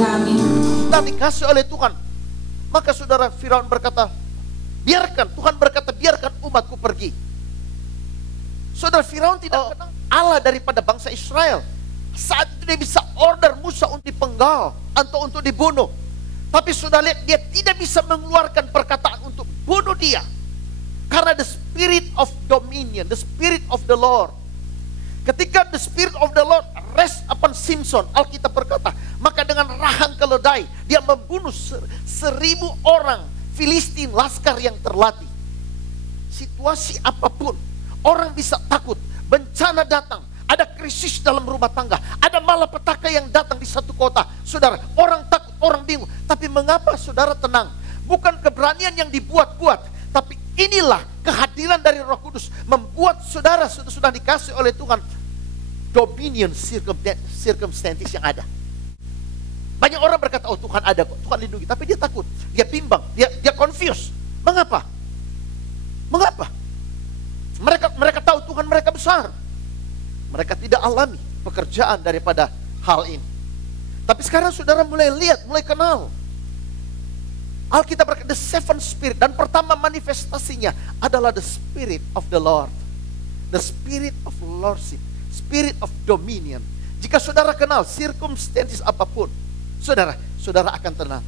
kami. Kita dikasih oleh Tuhan. Maka saudara, Firaun berkata, Tuhan berkata, biarkan umatku pergi. Saudara, Firaun tidak kenal Allah daripada bangsa Israel. Saat itu dia bisa order Musa untuk dipenggal atau untuk dibunuh. Tapi saudara lihat, dia tidak bisa mengeluarkan perkataan untuk bunuh dia. Karena the spirit of dominion, the spirit of the Lord. Ketika the spirit of the Lord rest upon Simpson, Alkitab berkata, maka dengan rahang keledai dia membunuh 1.000 orang Filistin, laskar yang terlatih. Situasi apapun, orang bisa takut, bencana datang, ada krisis dalam rumah tangga, ada malapetaka yang datang di satu kota. Saudara, orang takut, orang bingung. Tapi mengapa saudara tenang? Bukan keberanian yang dibuat-buat, tapi inilah kehadiran dari Roh Kudus membuat saudara sudah dikasih oleh Tuhan dominion circumstances yang ada. Banyak orang berkata, oh Tuhan ada kok, Tuhan lindungi. Tapi dia takut, dia bimbang, dia confused. Mengapa? Mengapa? Mereka tahu Tuhan mereka besar. Mereka tidak alami pekerjaan daripada hal ini. Tapi sekarang saudara mulai lihat, mulai kenal. Alkitab berkata the seven spirit, dan pertama manifestasinya adalah the spirit of the Lord. The spirit of lordship, spirit of dominion. Jika saudara kenal circumstances apapun, saudara akan tenang.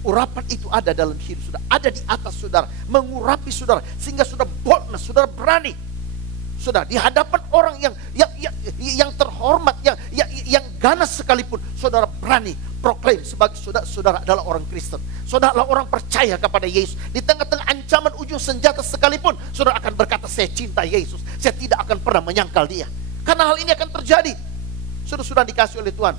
Urapan itu ada dalam hidup saudara, ada di atas saudara, mengurapi saudara, sehingga saudara boldness, saudara berani. Saudara, di hadapan orang yang terhormat, yang ganas sekalipun, saudara berani proklaim sebagai saudara adalah orang Kristen. Saudara adalah orang percaya kepada Yesus. Di tengah-tengah ancaman ujung senjata sekalipun, saudara akan berkata, saya cinta Yesus. Saya tidak akan pernah menyangkal dia. Karena hal ini akan terjadi. Sudah dikasih oleh Tuhan.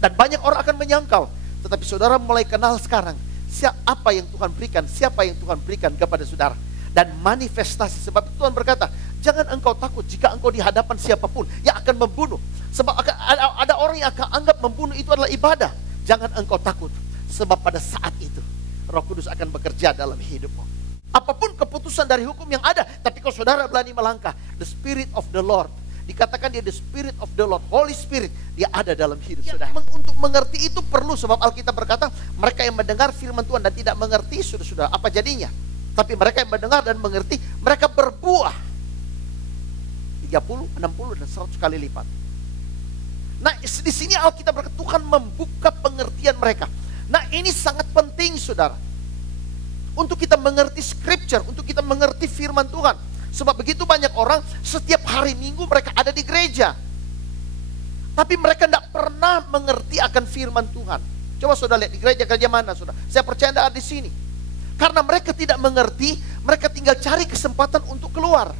Dan banyak orang akan menyangkal. Tetapi saudara mulai kenal sekarang siapa yang Tuhan berikan, siapa yang Tuhan berikan kepada saudara. Dan manifestasi, sebab itu Tuhan berkata, jangan engkau takut jika engkau di hadapan siapapun yang akan membunuh. Sebab ada orang yang akan anggap membunuh itu adalah ibadah. Jangan engkau takut, sebab pada saat itu Roh Kudus akan bekerja dalam hidupmu. Apapun keputusan dari hukum yang ada, tapi kalau saudara berani melangkah, the spirit of the Lord, dikatakan dia the spirit of the Lord, Holy Spirit, dia ada dalam hidup saudara. Untuk mengerti itu perlu, sebab Alkitab berkata, mereka yang mendengar firman Tuhan dan tidak mengerti, saudara, apa jadinya? Tapi mereka yang mendengar dan mengerti, mereka berbuah 30, 60, dan 100 kali lipat. Nah, di sini Alkitab berkata Tuhan membuka pengertian mereka. Nah, ini sangat penting saudara, untuk kita mengerti scripture, untuk kita mengerti firman Tuhan. Sebab begitu banyak orang setiap hari Minggu mereka ada di gereja, tapi mereka tidak pernah mengerti akan firman Tuhan. Coba saudara lihat di gereja mana saudara. Saya percaya Anda ada di sini. Karena mereka tidak mengerti, mereka tinggal cari kesempatan untuk keluar.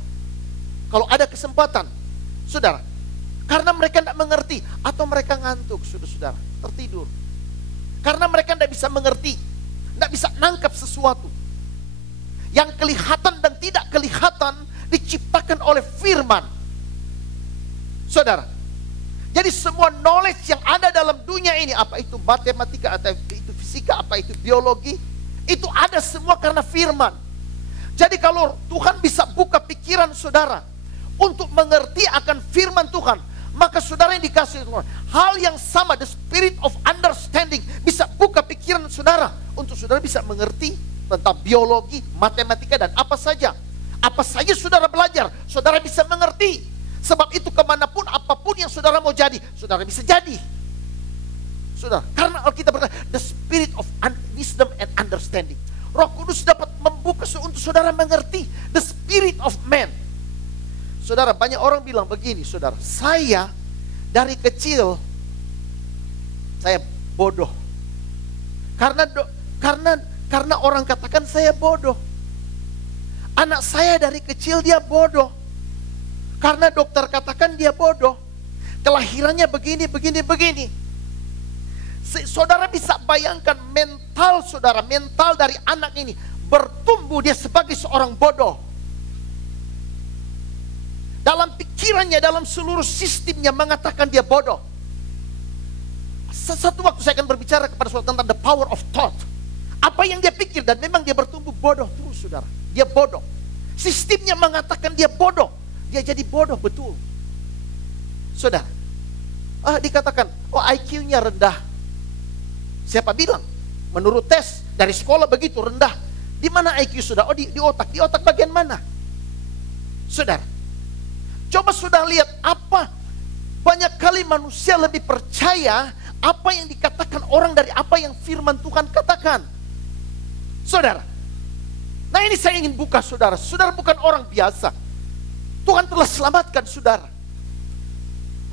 Kalau ada kesempatan, saudara. Karena mereka tidak mengerti, atau mereka ngantuk, saudara, tertidur. Karena mereka tidak bisa mengerti, tidak bisa nangkap sesuatu. Yang kelihatan dan tidak kelihatan diciptakan oleh firman. Saudara, jadi semua knowledge yang ada dalam dunia ini, apa itu matematika, atau itu fisika, apa itu biologi, itu ada semua karena firman. Jadi kalau Tuhan bisa buka pikiran saudara untuk mengerti akan firman Tuhan, maka saudara yang dikasih Tuhan, hal yang sama, the spirit of understanding, bisa buka pikiran saudara untuk saudara bisa mengerti tentang biologi, matematika, dan apa saja saudara belajar, saudara bisa mengerti. Sebab itu kemanapun, apapun yang saudara mau jadi, saudara bisa jadi. Saudara, karena Alkitab berkata the spirit of wisdom and understanding. Roh Kudus dapat membuka untuk saudara mengerti the spirit of man. Saudara, banyak orang bilang begini, saudara, saya dari kecil saya bodoh. Karena orang katakan saya bodoh. Anak saya dari kecil dia bodoh. Karena dokter katakan dia bodoh. Kelahirannya begini. Saudara bisa bayangkan mental saudara, mental dari anak ini bertumbuh dia sebagai seorang bodoh. Dalam pikirannya, dalam seluruh sistemnya mengatakan dia bodoh. Satu waktu saya akan berbicara kepada saudara tentang the power of thought. Apa yang dia pikir, dan memang dia bertumbuh bodoh terus saudara. Dia bodoh. Sistemnya mengatakan dia bodoh. Dia jadi bodoh betul. Saudara, dikatakan, IQ-nya rendah. Siapa bilang? Menurut tes dari sekolah begitu rendah. Di mana IQ saudara? Oh di otak. Di otak bagian mana? Saudara, coba saudara lihat apa banyak kali manusia lebih percaya apa yang dikatakan orang dari apa yang firman Tuhan katakan. Saudara, nah ini saya ingin buka saudara. Saudara bukan orang biasa. Tuhan telah selamatkan saudara.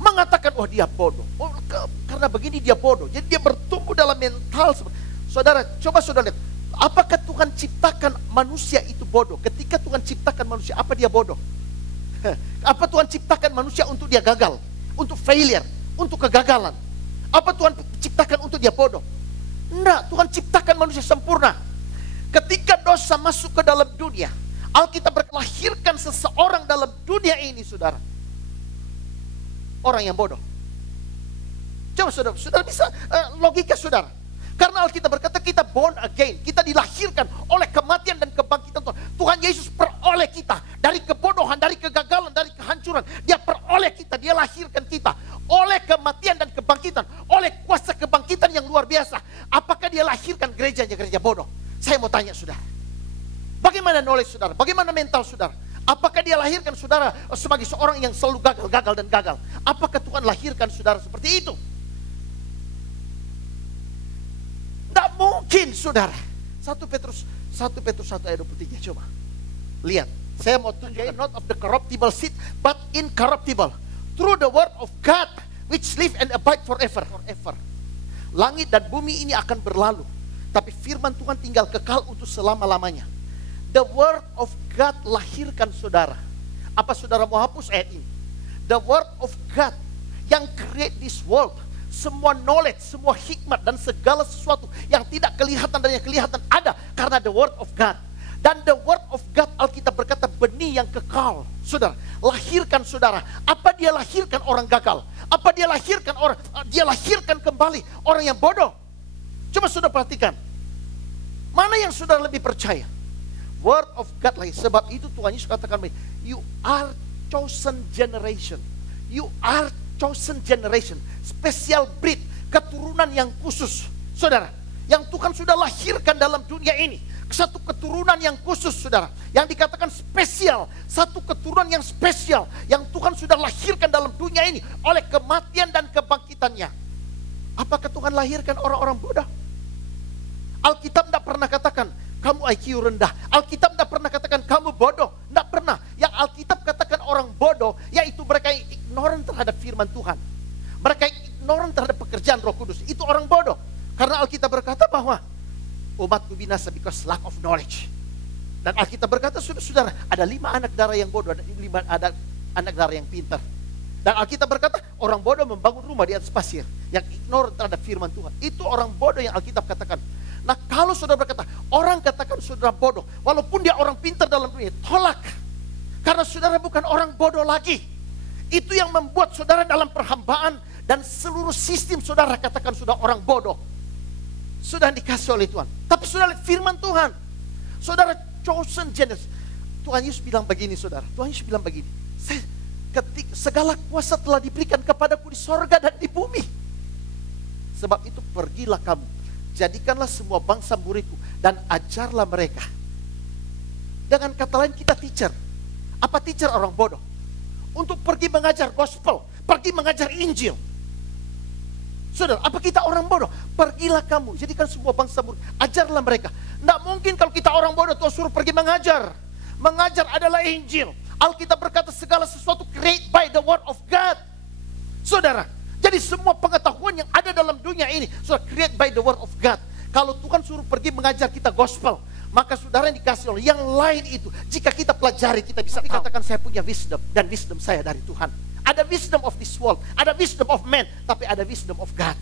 Mengatakan, oh dia bodoh. Oh, karena begini dia bodoh. Jadi dia bertumbuh dalam mental. Saudara, coba saudara lihat. Apakah Tuhan ciptakan manusia itu bodoh? Ketika Tuhan ciptakan manusia, apa dia bodoh? Apa Tuhan ciptakan manusia untuk dia gagal? Untuk failure? Untuk kegagalan? Apa Tuhan ciptakan untuk dia bodoh? Enggak, Tuhan ciptakan manusia sempurna. Ketika dosa masuk ke dalam dunia, Alkitab melahirkan seseorang dalam dunia ini, saudara. Orang yang bodoh. Coba saudara bisa logika saudara. Karena Alkitab berkata kita born again. Kita dilahirkan oleh kematian dan kebangkitan Tuhan. Tuhan Yesus peroleh kita dari kebodohan, dari kegagalan, dari kehancuran. Dia peroleh kita, dia lahirkan kita. Oleh kematian dan kebangkitan. Oleh kuasa kebangkitan yang luar biasa. Apakah dia lahirkan gerejanya gereja bodoh? Saya mau tanya saudara. Bagaimana knowledge saudara? Bagaimana mental saudara? Apakah dia lahirkan saudara sebagai seorang yang selalu gagal dan gagal? Apakah Tuhan lahirkan saudara seperti itu? Tidak mungkin saudara. 1 Petrus 1 ayat 23 coba. Lihat. Saya mau tunjukkan not of the corruptible seed but incorruptible. Through the word of God which live and abide forever. Langit dan bumi ini akan berlalu. Tapi firman Tuhan tinggal kekal untuk selama-lamanya. The word of God lahirkan saudara. Apa saudara mau hapus ayat ini? The word of God yang create this world. Semua knowledge, semua hikmat dan segala sesuatu yang tidak kelihatan dan yang kelihatan ada karena the word of God. Dan the word of God, Alkitab berkata benih yang kekal. Saudara, lahirkan saudara. Apa dia lahirkan orang gagal? Apa dia lahirkan orang? Dia lahirkan kembali orang yang bodoh. Coba saudara perhatikan. Mana yang saudara lebih percaya? Word of God lagi. Sebab itu Tuhan Yesus katakan, you are chosen generation. You are chosen generation. Special breed. Keturunan yang khusus. Saudara, yang Tuhan sudah lahirkan dalam dunia ini. Satu keturunan yang khusus saudara. Yang dikatakan spesial. Satu keturunan yang spesial. Yang Tuhan sudah lahirkan dalam dunia ini. Oleh kematian dan kebangkitannya. Apakah Tuhan lahirkan orang-orang bodoh? Alkitab tidak pernah katakan kamu IQ rendah. Alkitab tidak pernah katakan kamu bodoh. Tidak pernah. Yang Alkitab katakan orang bodoh, yaitu mereka yang ignoran terhadap firman Tuhan. Mereka yang ignoran terhadap pekerjaan Roh Kudus. Itu orang bodoh. Karena Alkitab berkata bahwa umatku binasa because lack of knowledge. Dan Alkitab berkata, saudara, ada 5 anak darah yang bodoh, ada 5 anak darah yang pintar. Dan Alkitab berkata, orang bodoh membangun rumah di atas pasir. Yang ignoran terhadap firman Tuhan. Itu orang bodoh yang Alkitab katakan. Nah kalau saudara berkata, orang katakan saudara bodoh, walaupun dia orang pintar dalam dunia, tolak. Karena saudara bukan orang bodoh lagi. Itu yang membuat saudara dalam perhambaan dan seluruh sistem saudara katakan sudah orang bodoh. Sudah dikasih oleh Tuhan. Tapi saudara lihat firman Tuhan. Saudara chosen generation. Tuhan Yesus bilang begini saudara. Tuhan Yesus bilang begini. Segala kuasa telah diberikan kepadaku di sorga dan di bumi. Sebab itu pergilah kamu. Jadikanlah semua bangsa muridku dan ajarlah mereka. Dengan kata lain kita teacher. Apa teacher orang bodoh? Untuk pergi mengajar gospel, pergi mengajar Injil. Saudara, apa kita orang bodoh? Pergilah kamu, jadikan semua bangsa murid, ajarlah mereka. Tidak mungkin kalau kita orang bodoh Tuhan suruh pergi mengajar. Mengajar adalah Injil. Alkitab berkata segala sesuatu created by the word of God. Saudara, jadi semua pengetahuan yang ada dalam dunia ini sudah created by the word of God. Kalau Tuhan suruh pergi mengajar kita gospel, maka saudara yang dikasih oleh yang lain itu, jika kita pelajari kita bisa katakan saya punya wisdom, dan wisdom saya dari Tuhan. Ada wisdom of this world, ada wisdom of man, tapi ada wisdom of God.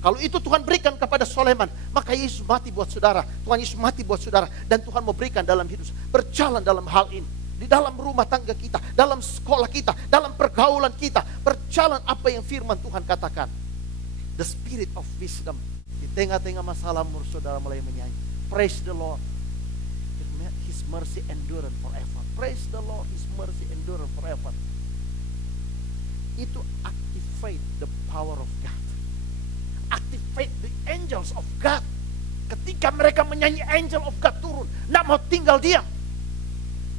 Kalau itu Tuhan berikan kepada Soleman, maka Yesus mati buat saudara, Tuhan Yesus mati buat saudara, dan Tuhan mau berikan dalam hidup, berjalan dalam hal ini. Di dalam rumah tangga kita, dalam sekolah kita, dalam pergaulan kita, berjalan apa yang firman Tuhan katakan. The spirit of wisdom. Di tengah-tengah masalahmu saudara mulai menyanyi. Praise the Lord. His mercy endureth forever. Praise the Lord, His mercy endureth forever. Itu activate the power of God. activate the angels of God. Ketika mereka menyanyi, angel of God turun, tidak mau tinggal diam.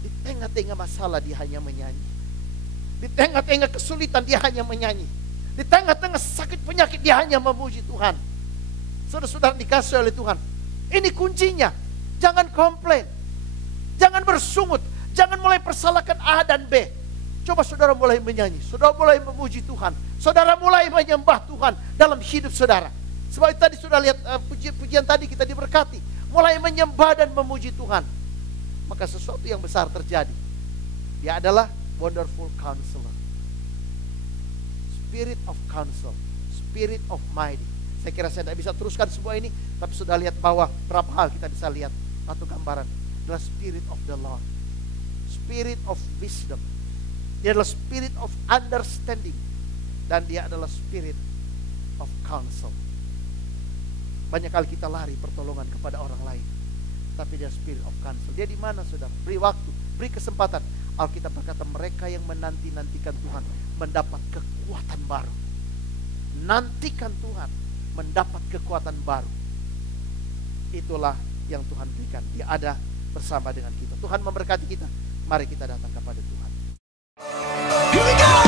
Di tengah-tengah masalah dia hanya menyanyi. Di tengah-tengah kesulitan dia hanya menyanyi. Di tengah-tengah sakit penyakit dia hanya memuji Tuhan. Saudara-saudara dikasih oleh Tuhan, ini kuncinya. Jangan komplain, jangan bersungut, jangan mulai persalahkan A dan B. Coba saudara mulai menyanyi, saudara mulai memuji Tuhan, saudara mulai menyembah Tuhan dalam hidup saudara. Sebab tadi sudah lihat pujian tadi kita diberkati, mulai menyembah dan memuji Tuhan, maka sesuatu yang besar terjadi. Dia adalah wonderful counselor, spirit of counsel, spirit of mighty. Saya kira saya tidak bisa teruskan semua ini, tapi sudah lihat bawah berapa hal kita bisa lihat. Satu gambaran adalah spirit of the Lord, spirit of wisdom. Dia adalah spirit of understanding, dan dia adalah spirit of counsel. Banyak kali kita lari pertolongan kepada orang lain, tapi dia spirit of counsel. Dia di mana, saudara? Beri waktu, beri kesempatan. Alkitab berkata mereka yang menanti-nantikan Tuhan mendapat kekuatan baru. Nantikan Tuhan, mendapat kekuatan baru. Itulah yang Tuhan berikan. Dia ada bersama dengan kita. Tuhan memberkati kita. Mari kita datang kepada Tuhan. Here we go!